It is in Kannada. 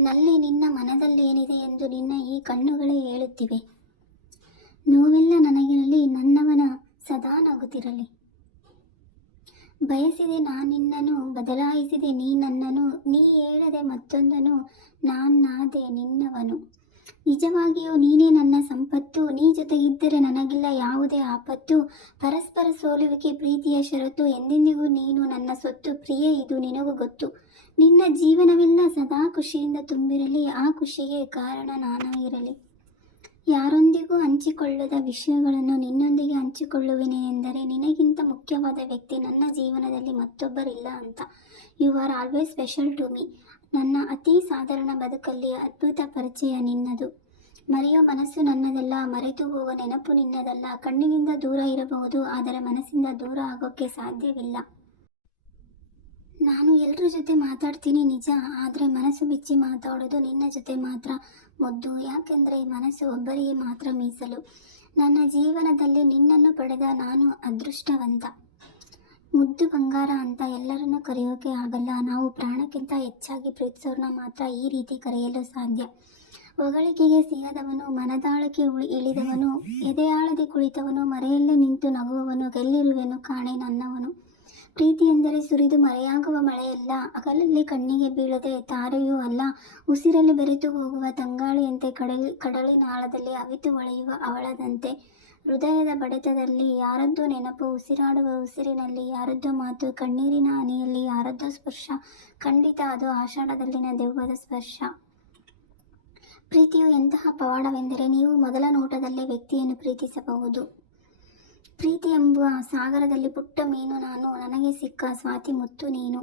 ನಲ್ಲಿ ನಿನ್ನ ಮನದಲ್ಲೇನಿದೆ ಎಂದು ನಿನ್ನ ಈ ಕಣ್ಣುಗಳೇ ಹೇಳುತ್ತಿವೆ. ನೋವೆಲ್ಲ ನನಗಿರಲಿ, ನನ್ನವನ ಸದಾ ನಗುತ್ತಿರಲಿ. ಬಯಸಿದೆ ನಾನಿನ್ನನು, ಬದಲಾಯಿಸಿದೆ ನೀ ನನ್ನನು, ನೀ ಹೇಳದೆ ಮತ್ತೊಂದನು, ನಾನಾದೆ ನಿನ್ನವನು. ನಿಜವಾಗಿಯೂ ನೀನೇ ನನ್ನ ಸಂಪತ್ತು, ನೀ ಜೊತೆಗಿದ್ದರೆ ನನಗಿಲ್ಲ ಯಾವುದೇ ಆಪತ್ತು. ಪರಸ್ಪರ ಸೋಲುವಿಕೆ ಪ್ರೀತಿಯ ಷರತ್ತು, ಎಂದೆಂದಿಗೂ ನೀನು ನನ್ನ ಸೊತ್ತು. ಪ್ರಿಯೆ, ಇದು ನಿನಗೂ ಗೊತ್ತು. ನಿನ್ನ ಜೀವನವೆಲ್ಲ ಸದಾ ಖುಷಿಯಿಂದ ತುಂಬಿರಲಿ, ಆ ಖುಷಿಗೆ ಕಾರಣ ನಾನಾಗಿರಲಿ. ಯಾರೊಂದಿಗೂ ಹಂಚಿಕೊಳ್ಳದ ವಿಷಯಗಳನ್ನು ನಿನ್ನೊಂದಿಗೆ ಹಂಚಿಕೊಳ್ಳುವೆನೆಂದರೆ ನಿನಗಿಂತ ಮುಖ್ಯವಾದ ವ್ಯಕ್ತಿ ನನ್ನ ಜೀವನದಲ್ಲಿ ಮತ್ತೊಬ್ಬರಿಲ್ಲ ಅಂತ. You are always special to me. ನನ್ನ ಅತಿ ಸಾಧಾರಣ ಬದುಕಲ್ಲಿ ಅದ್ಭುತ ಪರಿಚಯ ನಿನ್ನದು. ಮರೆಯೋ ಮನಸ್ಸು ನನ್ನದಲ್ಲ, ಮರೆತು ಹೋಗೋ ನೆನಪು ನಿನ್ನದಲ್ಲ. ಕಣ್ಣಿನಿಂದ ದೂರ ಇರಬಹುದು, ಆದರೆ ಮನಸ್ಸಿಂದ ದೂರ ಆಗೋಕ್ಕೆ ಸಾಧ್ಯವಿಲ್ಲ. ನಾನು ಎಲ್ಲರ ಜೊತೆ ಮಾತಾಡ್ತೀನಿ ನಿಜ, ಆದರೆ ಮನಸ್ಸು ಬಿಚ್ಚಿ ಮಾತಾಡೋದು ನಿನ್ನ ಜೊತೆ ಮಾತ್ರ ಮುದ್ದು. ಯಾಕೆಂದರೆ ಮನಸ್ಸು ಒಬ್ಬರಿಗೆ ಮಾತ್ರ ಮೀಸಲು. ನನ್ನ ಜೀವನದಲ್ಲಿ ನಿನ್ನನ್ನು ಪಡೆದ ನಾನು ಅದೃಷ್ಟವಂತ. ಮುದ್ದು ಬಂಗಾರ ಅಂತ ಎಲ್ಲರನ್ನೂ ಕರೆಯೋಕೆ ಆಗಲ್ಲ. ನಾವು ಪ್ರಾಣಕ್ಕಿಂತ ಹೆಚ್ಚಾಗಿ ಪ್ರೀತಿಸೋರ್ನ ಮಾತ್ರ ಈ ರೀತಿ ಕರೆಯಲು ಸಾಧ್ಯ. ಹೊಗಳಿಕೆಗೆ ಸಿಗದವನು, ಮನದಾಳಕ್ಕೆ ಇಳಿದವನು, ಎದೆಯಾಳದೆ ಕುಳಿತವನು, ಮರೆಯಲ್ಲೇ ನಿಂತು ನಗುವವನು, ಗೆಲ್ಲಿರುವೆನು ಕಾಣೆ ನನ್ನವನು. ಪ್ರೀತಿ ಎಂದರೆ ಸುರಿದು ಮರೆಯಾಗುವ ಮಳೆಯಲ್ಲ, ಹಗಲಲ್ಲಿ ಕಣ್ಣಿಗೆ ಬೀಳದೆ ತಾರೆಯೂ ಅಲ್ಲ, ಉಸಿರಲ್ಲಿ ಬೆರೆತು ಹೋಗುವ ತಂಗಾಳಿಯಂತೆ, ಕಡಲಿನಾಳದಲ್ಲಿ ಅವಿತು ಹೊಳೆಯುವ ಹವಳದಂತೆ. ಹೃದಯದ ಬಡಿತದಲ್ಲಿ ಯಾರದ್ದೋ ನೆನಪು, ಉಸಿರಾಡುವ ಉಸಿರಿನಲ್ಲಿ ಯಾರದ್ದೋ ಮಾತು, ಕಣ್ಣೀರಿನ ಹನಿಯಲ್ಲಿ ಯಾರದ್ದೋ ಸ್ಪರ್ಶ. ಖಂಡಿತ ಅದು ಆಷಾಢದಲ್ಲಿನ ದೆವ್ವದ ಸ್ಪರ್ಶ. ಪ್ರೀತಿಯು ಎಂತಹ ಪವಾಡವೆಂದರೆ ನೀವು ಮೊದಲ ನೋಟದಲ್ಲೇ ವ್ಯಕ್ತಿಯನ್ನು ಪ್ರೀತಿಸಬಹುದು. ಪ್ರೀತಿ ಎಂಬುವ ಸಾಗರದಲ್ಲಿ ಪುಟ್ಟ ಮೀನು ನಾನು, ನನಗೆ ಸಿಕ್ಕ ಸ್ವಾತಿ ಮುತ್ತು ನೀನು.